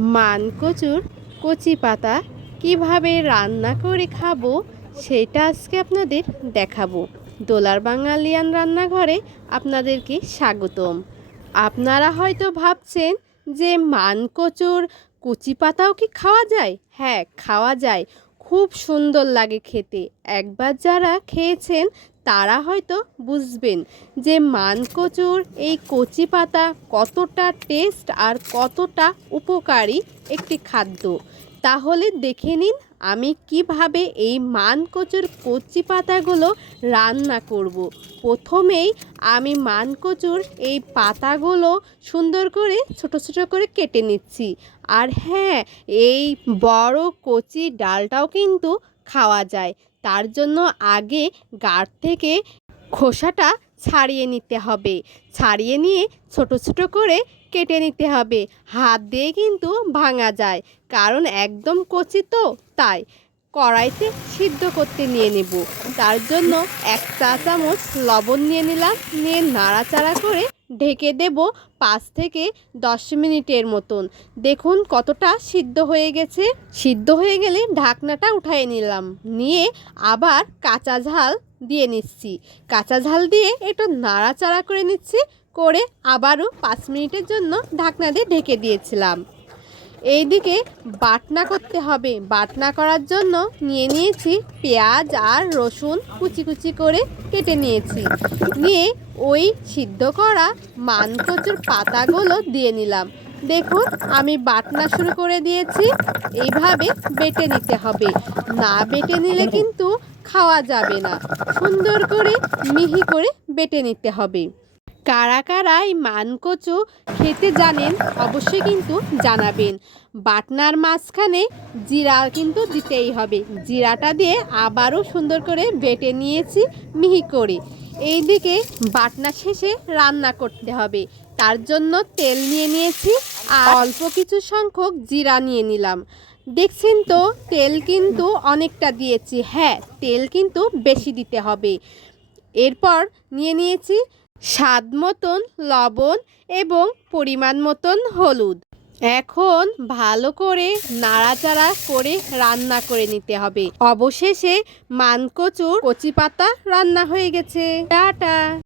মানকচুর কচি পাতা কীভাবে রান্না করে খাব সেটা আজকে আপনাদের দেখাবো। দোলার বাঙালিয়ান রান্নাঘরে আপনাদেরকে স্বাগতম। আপনারা হয়তো ভাবছেন যে মানকচুর কচি পাতাও কি খাওয়া যায়? হ্যাঁ খাওয়া যায়। খুব সুন্দর লাগে খেতে। একবার যারা খেয়েছেন, তারা হয়তো বুঝবেন যে মানকচুর এই কচি পাতা কতটা টেস্ট আর কতটা উপকারী একটি খাদ্য। তাহলে দেখে নিন আমি কীভাবে এই মানকচুর কচি পাতাগুলো রান্না করব। প্রথমেই আমি মানকচুর এই পাতাগুলো সুন্দর করে, ছোট ছোট করে কেটে নিচ্ছি আর হ্যাঁ এই বড় কচি ডালটাও কিন্তু খাওয়া যায় তার জন্য আগে গাঢ় থেকে খোসাটা ছাড়িয়ে নিতে হবে। ছাড়িয়ে নিয়ে ছোট ছোট করে কেটে নিতে হবে। হাত দিয়ে কিন্তু ভাঙা যায়, কারণ একদম কচি তো, তাই কড়াইতে সিদ্ধ করতে নিয়ে নেব। তার জন্য এক চা চামচ লবণ নিয়ে নিলাম, নিয়ে নাড়াচাড়া করে ঢেকে দেব পাঁচ থেকে দশ মিনিটের মতন। দেখুন কতটা সিদ্ধ হয়ে গেছে। সিদ্ধ হয়ে গেলে ঢাকনাটা উঠাই নিলাম। নিয়ে আবার কাঁচা ঝাল দিয়ে নিচ্ছি। কাঁচা ঝাল দিয়ে একটু নাড়াচাড়া করে নিচ্ছি, করে আবারও পাঁচ মিনিটের জন্য ঢাকনা দিয়ে ঢেকে দিয়েছিলাম। এইদিকে বাটনা করতে হবে। বাটনা করার জন্য নিয়ে নিয়েছি পেঁয়াজ আর রসুন কুচি কুচি করে কেটে নিয়েছি। নিয়ে ওই সিদ্ধ করা মানকচুর পাতাগুলো দিয়ে নিলাম। দেখুন আমি বাটনা শুরু করে দিয়েছি। এইভাবে বেটে নিতে হবে। না বেটে নিলে কিন্তু খাওয়া যাবে না। সুন্দর করে মিহি করে বেটে নিতে হবে। কারা কারা এই মানকচু খেতে জানেন অবশ্যই কিন্তু জানাবেন। বাটনার মাঝখানে জিরা কিন্তু দিতেই হবে। জিরাটা দিয়ে আবারও সুন্দর করে বেটে নিয়েছি মিহি করে। এইদিকে বাটনা শেষে রান্না করতে হবে। তার জন্য তেল নিয়ে নিয়েছি আর অল্প কিছু সংখ্যক জিরা নিয়ে নিলাম। দেখছেন তো, তেল কিন্তু অনেকটা দিয়েছি। হ্যাঁ তেল কিন্তু বেশি দিতে হবে। এরপর নিয়ে নিয়েছি স্বাদ মতন লবণ এবং পরিমাণ মতন হলুদ। এখন ভালো করে নাড়াচাড়া করে রান্না করে নিতে হবে। অবশেষে মানকচুর কচি পাতা রান্না হয়ে গেছে। টাটা!